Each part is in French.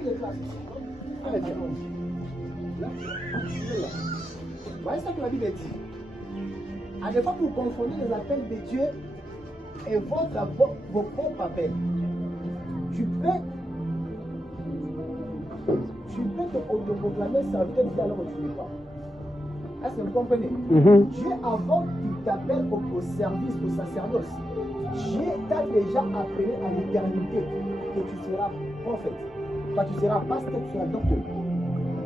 il est classe. Arrête, là. Voyez ça que la Bible dit. À des fois, vous confondez les appels de Dieu et vos propres appels. Tu peux te autoproclamer serviteur de Dieu alors que tu ne l'es pas. Est-ce que vous comprenez? Dieu, avant qu'il t'appelle au service, au sacerdoce, Dieu t'a déjà appelé à l'éternité que tu seras prophète. Enfin, tu seras pasteur, tu seras docteur.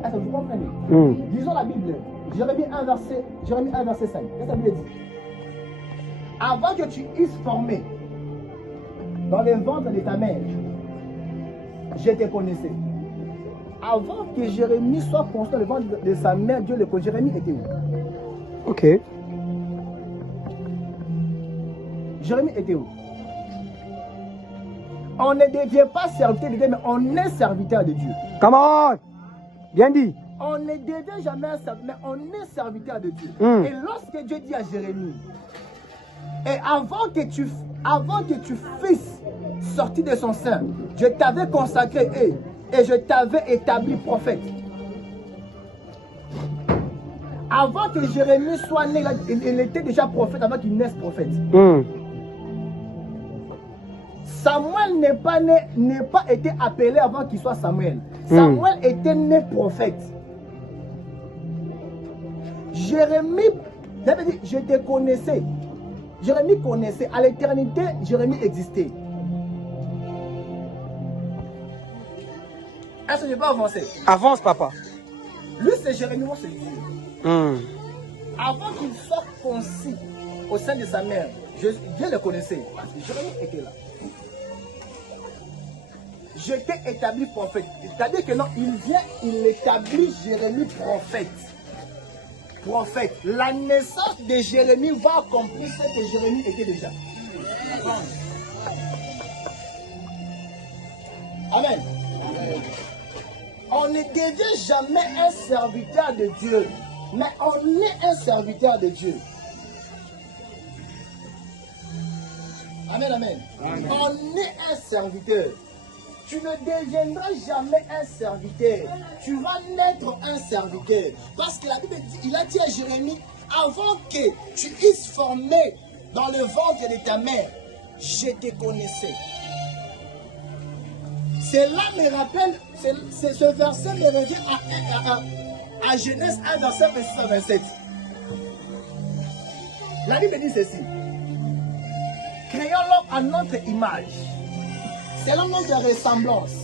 Est-ce que vous comprenez? Disons la Bible, Jérémie 1 verset 5. Qu'est-ce que la Bible dit? Avant que tu eusses formé dans le ventre de ta mère, je te connaissais. Avant que Jérémie soit construit dans le ventre de sa mère, Dieu le connaît. Jérémie était où? Ok. Jérémie était où? On ne devient pas serviteur de Dieu, mais on est serviteur de Dieu. Come on! Bien dit. On ne devient jamais un serviteur, mais on est serviteur de Dieu. Et lorsque Dieu dit à Jérémie, et avant que tu fusses sorti de son sein, je t'avais consacré et je t'avais établi prophète. Avant que Jérémie soit né, il était déjà prophète avant qu'il naisse prophète. Samuel n'est pas été appelé avant qu'il soit Samuel. Samuel était né prophète. Jérémie, j'avais dit, je te connaissais. Jérémie connaissait. À l'éternité, Jérémie existait. Est-ce que je peux avancer? Avance, papa. Lui, c'est Jérémie, moi, c'est Dieu. Avant qu'il soit conçu au sein de sa mère, Dieu le connaissait. Parce que Jérémie était là. Je t'ai établi prophète. C'est-à-dire que non, il établit Jérémie prophète. Prophète. La naissance de Jérémie va accomplir ce que Jérémie était déjà. Amen. On ne devient jamais un serviteur de Dieu, mais on est un serviteur de Dieu. Amen, amen. On est un serviteur. Tu ne deviendras jamais un serviteur. Tu vas naître un serviteur. Parce que la Bible dit, il a dit à Jérémie, avant que tu eusses formé dans le ventre de ta mère, je te connaissais. Cela me rappelle, ce verset me revient à Genèse 1, verset 26 à 27. La Bible dit ceci. Créons-le à notre image, selon notre ressemblance.